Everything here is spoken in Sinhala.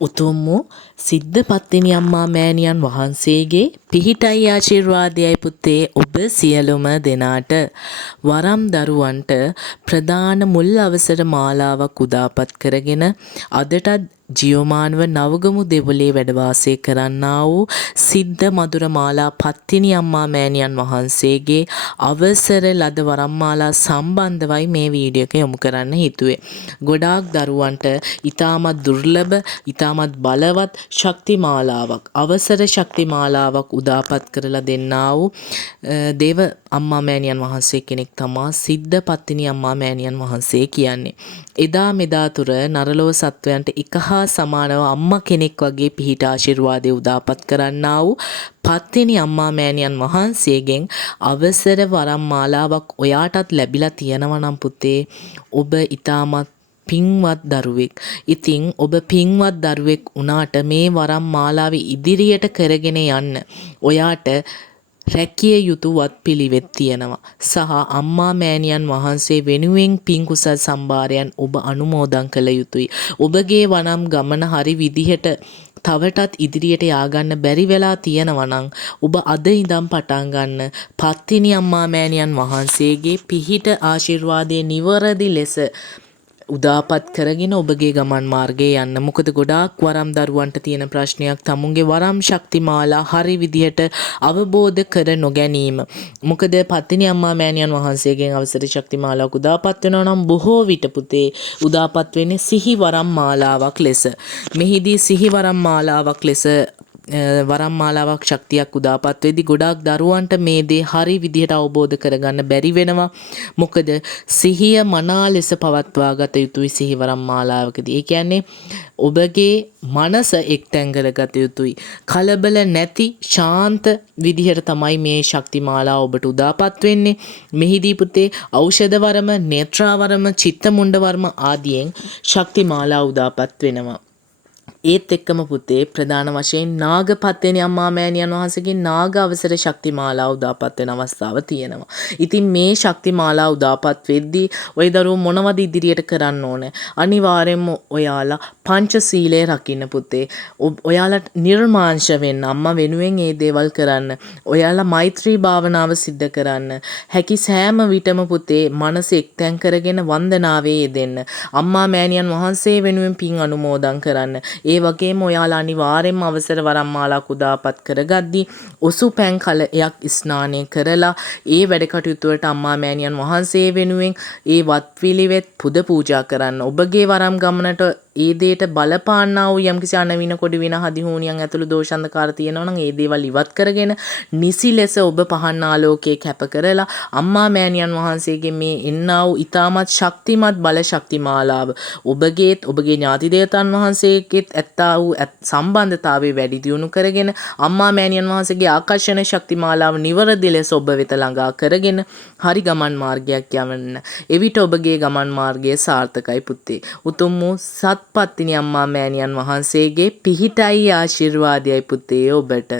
උතුම් වූ සිද්ධපත්තිනි අම්මා මෑණියන් වහන්සේගේ පිහිටයි ආශිර්වාදයයි පුතේ ඔබ සියලුම දෙනාට වරම් දරුවන්ට ප්‍රධාන මුල් අවසර මාලාවක් උදාපත් කරගෙන අදටත් ජියෝමානව නවගමු දෙවොලේ වැඩ වාසය කරන්නා වූ සිද්ධ මధుර මාලා පත්තිනි අම්මා මෑණියන් වහන්සේගේ අවසර ලද වරම් මාලා සම්බන්ධවයි මේ වීඩියෝ එක යොමු කරන්න හිතුවේ. ගොඩාක් දරුවන්ට ඊටමත් දුර්ලභ ඊටමත් බලවත් ශක්ති මාලාවක් අවසර ශක්ති මාලාවක් උදාපත් කරලා දෙන්නා වූ දේව අම්මා මෑණියන් වහන්සේ කෙනෙක් තමා සිද්ධ පත්තිනි අම්මා මෑණියන් වහන්සේ කියන්නේ. එදා මෙදා තුර නරලෝක සත්වයන්ට එක හා සමානව අම්මා කෙනෙක් වගේ පිහිට ආශිර්වාදය උදාපත් කරන්නා වූ පත්තිනි අම්මා මෑණියන් වහන්සේගෙන් අවසර වරම් මාලාවක් ඔයාටත් ලැබිලා තියෙනවා නම් පුතේ ඔබ ඊටමත් පින්වත් දරුවෙක්. ඉතින් ඔබ පින්වත් දරුවෙක් වුණාට මේ වරම් මාලාව ඉදිරියට කරගෙන යන්න ඔයාට රැකිය යුතු වත්පිළිවෙත් තියෙනවා. සහ අම්මා මෑණියන් වහන්සේ වෙනුවෙන් පින් කුසල් සම්භාරයන් ඔබ අනුමෝදන් කළ යුතුයි. ඔබගේ වනම් ගමන හරි විදිහට තවටත් ඉදිරියට ය아가න්න බැරි වෙලා තියෙනවා නම් ඔබ අද ඉඳන් පටන් ගන්න පත්තිනි අම්මා මෑණියන් වහන්සේගේ පිහිට ආශිර්වාදයේ නිවරදි ලෙස උදාපත් කරගෙන ඔබගේ ගමන් මාර්ගයේ යන්න. මොකද ගොඩාක් වරම් දරුවන්ට තියෙන ප්‍රශ්නයක් තමුන්ගේ වරම් ශක්ති මාලා හරි විදිහට අවබෝධ කර නොගැනීම. මොකද පත්තිනි අම්මා මෑණියන් වහන්සේගෙන් අවසර ශක්ති මාලාවක් උදාපත් වෙනවා නම් බොහෝ විට පුතේ උදාපත් වෙන්නේ සිහි වරම් මාලාවක් ලෙස. මෙහිදී සිහි වරම් මාලාවක් ලෙස වරම් මාලාවක් ශක්තියක් උදාපත් වෙද්දී ගොඩාක් දරුවන්ට මේ දේ හරි විදිහට අවබෝධ කරගන්න බැරි වෙනවා. මොකද සිහිය මනා ලෙස පවත්වා ගත යුතුයි සිහි වරම් මාලාවකදී. ඒ කියන්නේ ඔබගේ මනස එක්තැන් කරගත යුතුයි. කලබල නැති ශාන්ත විදිහට තමයි මේ ශක්ති මාලාව ඔබට උදාපත් වෙන්නේ. මෙහිදී පුතේ ඖෂධ වර්ම, නේත්‍රා වර්ම, චිත්ත මුණ්ඩ වර්ම ආදියෙන් ශක්ති මාලාව උදාපත් වෙනවා. ඒත් එක්කම පුතේ ප්‍රධාන වශයෙන් නාගපත්තිනි අම්මා මෑණියන් වහන්සේගේ නාග අවසර ශක්ති මාලාව උදාපත් වෙන අවස්ථාව තියෙනවා. ඉතින් මේ ශක්ති මාලාව උදාපත් වෙද්දී ඔය දරුවෝ මොනවද ඉදිරියට කරන්න ඕනේ? අනිවාර්යයෙන්ම ඔයාලා පංචශීලය රකින්න පුතේ. ඔයාලා නිර්මාංශ වෙන්න අම්මා වෙනුවෙන් මේ දේවල් කරන්න. ඔයාලා මෛත්‍රී භාවනාව සිද්ධ කරන්න. හැකි සෑම විටම පුතේ මනස එක්තැන් කරගෙන වන්දනාවේ යෙදෙන්න. අම්මා මෑණියන් වහන්සේ වෙනුවෙන් පින් අනුමෝදන් කරන්න. ඒ වගේම ඔයාලා අනිවාර්යෙන්ම අවසර වරම් මාලාවක් උදාපත් කරගද්දී ඔසු පැන් කලයක් ස්නානය කරලා ඒ වැඩ කටයුතු වලට අම්මා මෑණියන් වහන්සේ වෙනුවෙන් ඒ වත්පිළිවෙත් පුද පූජා කරන්න. ඔබගේ වරම් ගමනට ඒ දේට බලපාන්නා වූ යම්කිසි අනවින කොඩි වින හදිහෝනියන් ඇතුළු දෝෂන්ධකාර තියෙනවා නම් ඒ දේවල් ඉවත් කරගෙන නිසි ලෙස ඔබ පහන් ආලෝකයේ කැප කරලා අම්මා මෑණියන් වහන්සේගේ මේ එන්නා වූ ඊටමත් ශක්තිමත් බල ශක්ති මාලාව ඔබගේත් ඔබගේ ඥාති දේවතාන් වහන්සේගෙත් ඇත්තා වූ සම්බන්ධතාවයේ වැඩි දියුණු කරගෙන අම්මා මෑණියන් වහන්සේගේ ආකර්ෂණ ශක්ති මාලාව නිවරදි ලෙස ඔබ වෙත ළඟා කරගෙන හරි ගමන් මාර්ගයක් යවන්න. එවිට ඔබගේ ගමන් මාර්ගය සාර්ථකයි පුතේ. උතුම් වූ පත්තිනි අම්මා මෑණියන් වහන්සේගේ පිහිටයි ආශිර්වාදයයි පුතේ ඔබට.